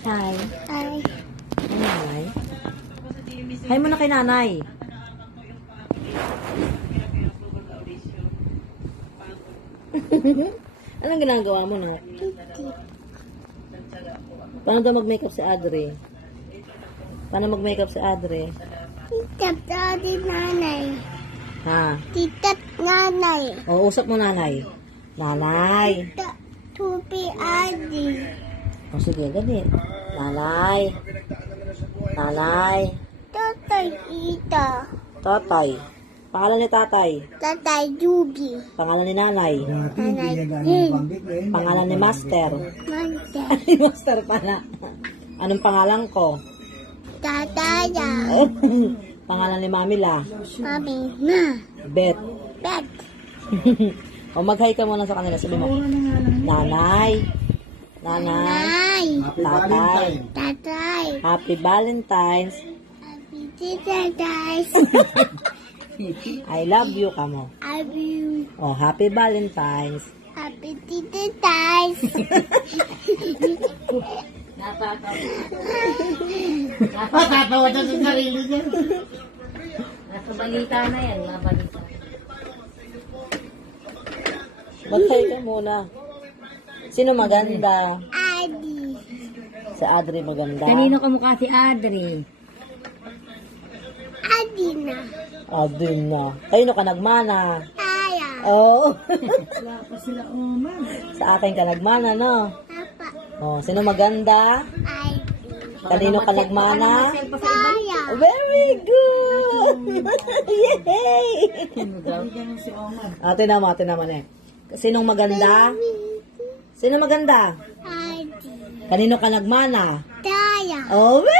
Hi. Hi. Hi, nanay. Hi muna kay nanay. Anong ginagawa mo na? Paano daw mag-makeup si Adre? Paano mag-makeup si Adre? Tita, daddy, nanay. Ha? Tita, nanay. O, usap mo nanay. Nanay. Tita, tupi, adi. O, sige, ganit. Nanay. Nanay. Tatay, ita. Tatay. Pangalan ni tatay. Tatay, Juby. Pangalan ni nanay. Nanay, Jin. Pangalan ni master. Mante. Ay, master pala. Anong pangalan ko? Tataya. Pangalan ni Mamila. Mami, ma. Bet. Bet. O, mag-hi ka muna sa kanila. Sabi mo, nanay. Nanay. Nanay. Tatay. Tatay. Happy Valentine's. Happy Tita, guys. I love you, kamo. I will. O, Happy Valentine's. Happy Tita, guys. Natatawa na sa sarili niya. Nasa balita na yan, mga balita. Mag-hi ka muna. Sino maganda? Adi. Si Adri maganda. Kanino kamukha si Adri? Adi na. Adri na. Kanino ka nagmana? Taya. Oo. Wala pa sila uman. Sa akin ka nagmana, no? Papa. O, sino maganda? Adi. Kanino ka nagmana? Taya. Very good! Yay! Hindi ganun si Omar. Ate naman eh. Sinong maganda? Sino maganda? Adi. Kanino ka nagmana? Taya. Oh, very